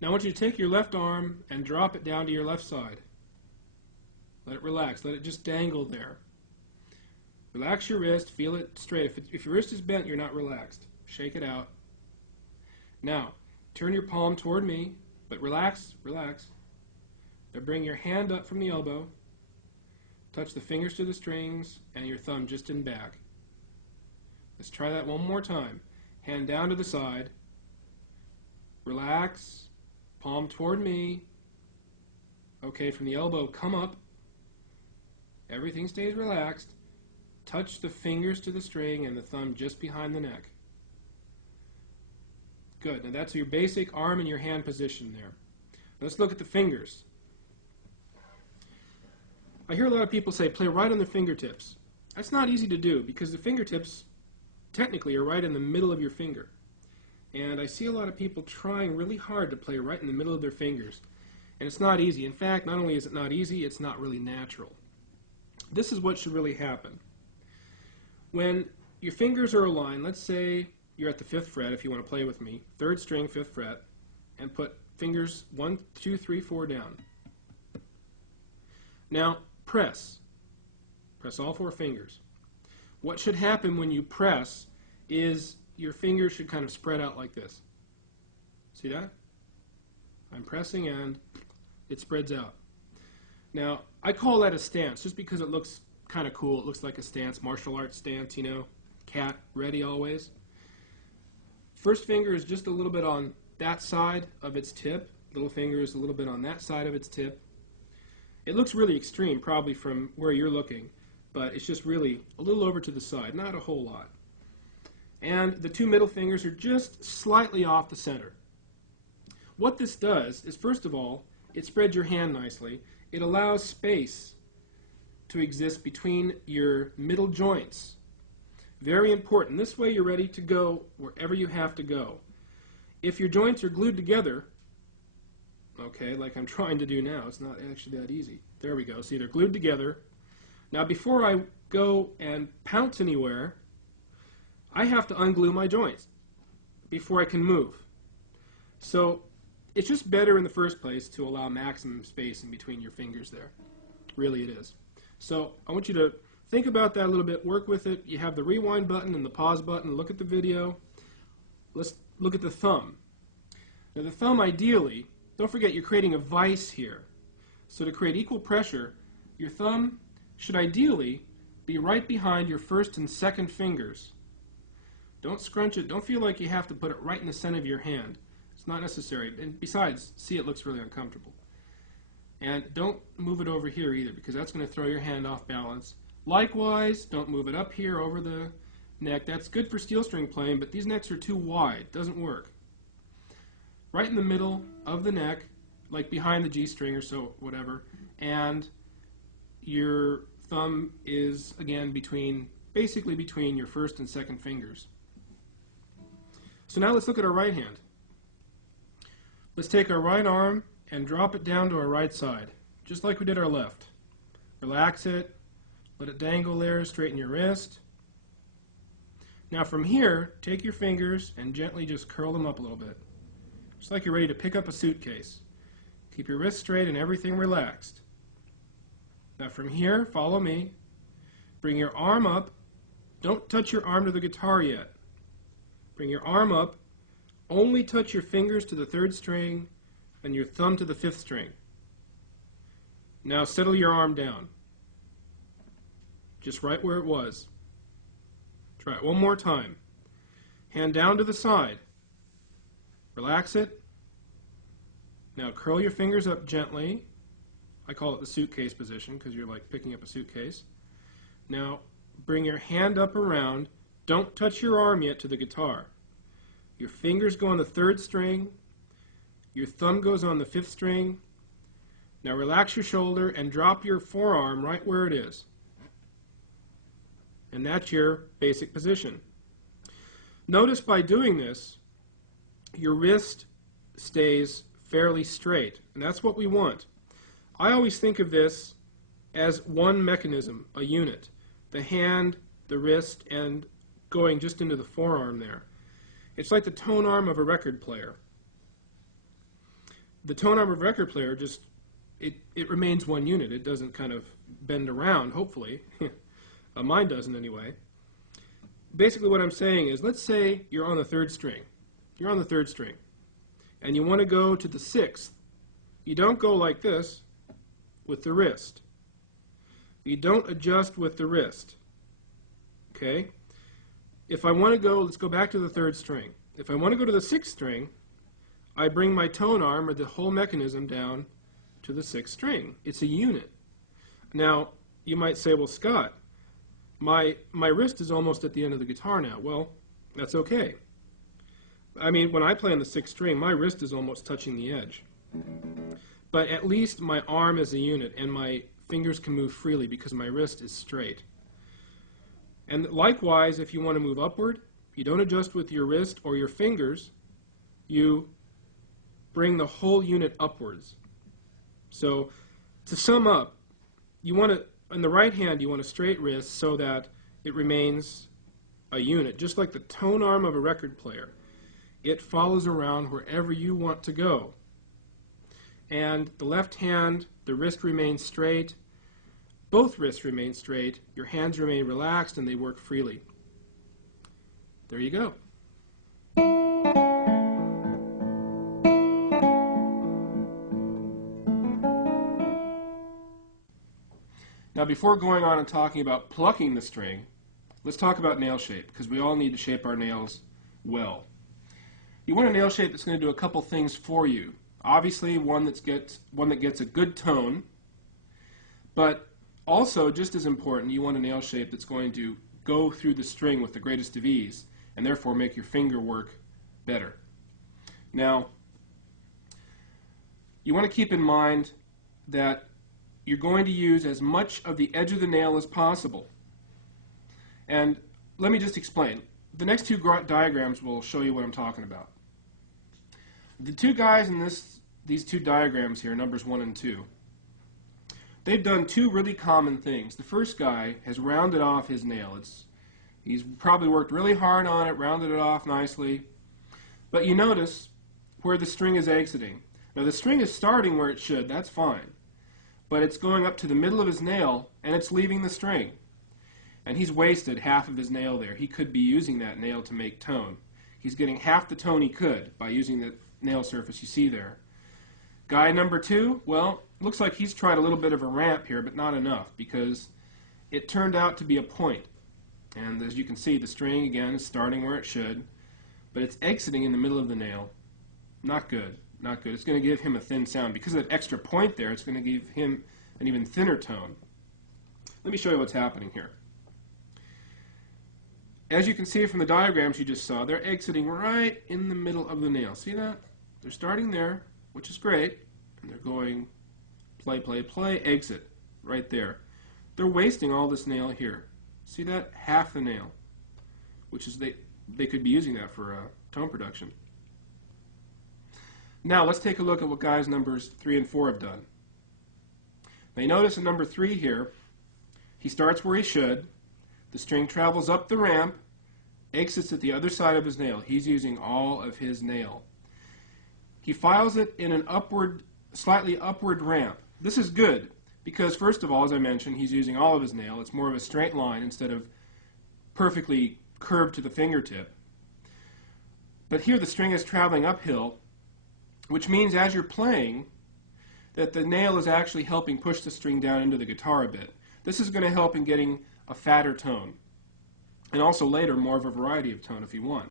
Now I want you to take your left arm and drop it down to your left side. Let it relax. Let it just dangle there. Relax your wrist. Feel it straight. If your wrist is bent, you're not relaxed. Shake it out. Now, turn your palm toward me, but relax, relax. Now bring your hand up from the elbow. Touch the fingers to the strings and your thumb just in back. Let's try that one more time. Hand down to the side. Relax. Palm toward me. Okay, from the elbow, come up. Everything stays relaxed. Touch the fingers to the string and the thumb just behind the neck. Good. Now that's your basic arm and your hand position there. Let's look at the fingers. I hear a lot of people say play right on the fingertips. That's not easy to do because the fingertips technically are right in the middle of your finger. And I see a lot of people trying really hard to play right in the middle of their fingers. And it's not easy. In fact, not only is it not easy, it's not really natural. This is what should really happen. When your fingers are aligned, let's say you're at the 5th fret, if you want to play with me, 3rd string, 5th fret, and put fingers 1, 2, 3, 4 down. Now, press. Press all 4 fingers. What should happen when you press is your fingers should kind of spread out like this. See that? I'm pressing and it spreads out. Now, I call that a stance just because it looks kind of cool. It looks like a stance, martial arts stance, you know, cat, ready always. First finger is just a little bit on that side of its tip. Little finger is a little bit on that side of its tip. It looks really extreme probably from where you're looking, but it's just really a little over to the side, not a whole lot. And the 2 middle fingers are just slightly off the center. What this does is, first of all, it spreads your hand nicely. It allows space to exist between your middle joints. Very important. This way you're ready to go wherever you have to go. If your joints are glued together, okay, like I'm trying to do now, it's not actually that easy. There we go. See, they're glued together. Now before I go and pounce anywhere, I have to unglue my joints before I can move. So it's just better in the first place to allow maximum space in between your fingers there. Really it is. So I want you to think about that a little bit, work with it. You have the rewind button and the pause button. Look at the video. Let's look at the thumb. Now the thumb ideally, don't forget you're creating a vise here. So to create equal pressure, your thumb should ideally be right behind your first and second fingers. Don't scrunch it. Don't feel like you have to put it right in the center of your hand. It's not necessary. And besides, see, it looks really uncomfortable. And don't move it over here either because that's going to throw your hand off balance. Likewise, don't move it up here over the neck. That's good for steel string playing, but these necks are too wide. Doesn't work. Right in the middle of the neck, like behind the G string or so, whatever, and your thumb is, again, basically between your first and second fingers. So now let's look at our right hand. Let's take our right arm and drop it down to our right side, just like we did our left. Relax it, let it dangle there, straighten your wrist. Now from here, take your fingers and gently just curl them up a little bit, just like you're ready to pick up a suitcase. Keep your wrist straight and everything relaxed. Now from here, follow me. Bring your arm up. Don't touch your arm to the guitar yet. Bring your arm up. Only touch your fingers to the 3rd string and your thumb to the 5th string. Now settle your arm down. Just right where it was. Try it one more time. Hand down to the side. Relax it. Now curl your fingers up gently. I call it the suitcase position because you're like picking up a suitcase. Now bring your hand up around. Don't touch your arm yet to the guitar. Your fingers go on the 3rd string. Your thumb goes on the 5th string. Now relax your shoulder and drop your forearm right where it is. And that's your basic position. Notice by doing this, your wrist stays fairly straight, and that's what we want. I always think of this as one mechanism, a unit. The hand, the wrist, and going just into the forearm there. It's like the tone arm of a record player. the tone arm of a record player just, it remains one unit. It doesn't kind of bend around, hopefully. Mine doesn't anyway. Basically what I'm saying is, let's say you're on the third string. You're on the third string, and you want to go to the sixth. You don't go like this with the wrist. You don't adjust with the wrist. Okay? If I want to go, let's go back to the third string. If I want to go to the sixth string, I bring my tone arm or the whole mechanism down to the sixth string. It's a unit. Now, you might say, well, Scott, my wrist is almost at the end of the guitar now. Well, that's okay. I mean, when I play on the sixth string, my wrist is almost touching the edge. But at least my arm is a unit, and my fingers can move freely because my wrist is straight. And likewise, if you want to move upward, you don't adjust with your wrist or your fingers. You bring the whole unit upwards. So, to sum up, you want to, on the right hand, you want a straight wrist so that it remains a unit, just like the tone arm of a record player. It follows around wherever you want to go. And the left hand, the wrist remains straight. Both wrists remain straight. Your hands remain relaxed and they work freely. There you go. Now, before going on and talking about plucking the string, let's talk about nail shape, because we all need to shape our nails well. You want a nail shape that's going to do a couple things for you. Obviously, one that gets a good tone, but also, just as important, you want a nail shape that's going to go through the string with the greatest of ease, and therefore make your finger work better. Now, you want to keep in mind that you're going to use as much of the edge of the nail as possible. And let me just explain. The next two diagrams will show you what I'm talking about. The two guys in these two diagrams here, numbers 1 and 2, they've done two really common things. The first guy has rounded off his nail. He's probably worked really hard on it, rounded it off nicely. But you notice where the string is exiting. Now the string is starting where it should, that's fine. But it's going up to the middle of his nail, and it's leaving the string. And he's wasted half of his nail there. He could be using that nail to make tone. He's getting half the tone he could by using the nail surface you see there. Guy number 2, well, looks like he's tried a little bit of a ramp here, but not enough, because it turned out to be a point. And as you can see, the string, again, is starting where it should, but it's exiting in the middle of the nail. Not good. Not good. It's going to give him a thin sound. Because of that extra point there, it's going to give him an even thinner tone. Let me show you what's happening here. As you can see from the diagrams you just saw, they're exiting right in the middle of the nail. See that? They're starting there, which is great, and they're going play, play, play, exit, right there. They're wasting all this nail here. See that? Half the nail, which is they could be using that for tone production. Now let's take a look at what guys numbers 3 and 4 have done. Now you notice in number 3 here, he starts where he should, the string travels up the ramp, exits at the other side of his nail. He's using all of his nail. He files it in an upward, slightly upward ramp. This is good because, first of all, as I mentioned, he's using all of his nail. It's more of a straight line instead of perfectly curved to the fingertip. But here the string is traveling uphill, which means as you're playing that the nail is actually helping push the string down into the guitar a bit. This is going to help in getting a fatter tone, and also later more of a variety of tone if you want.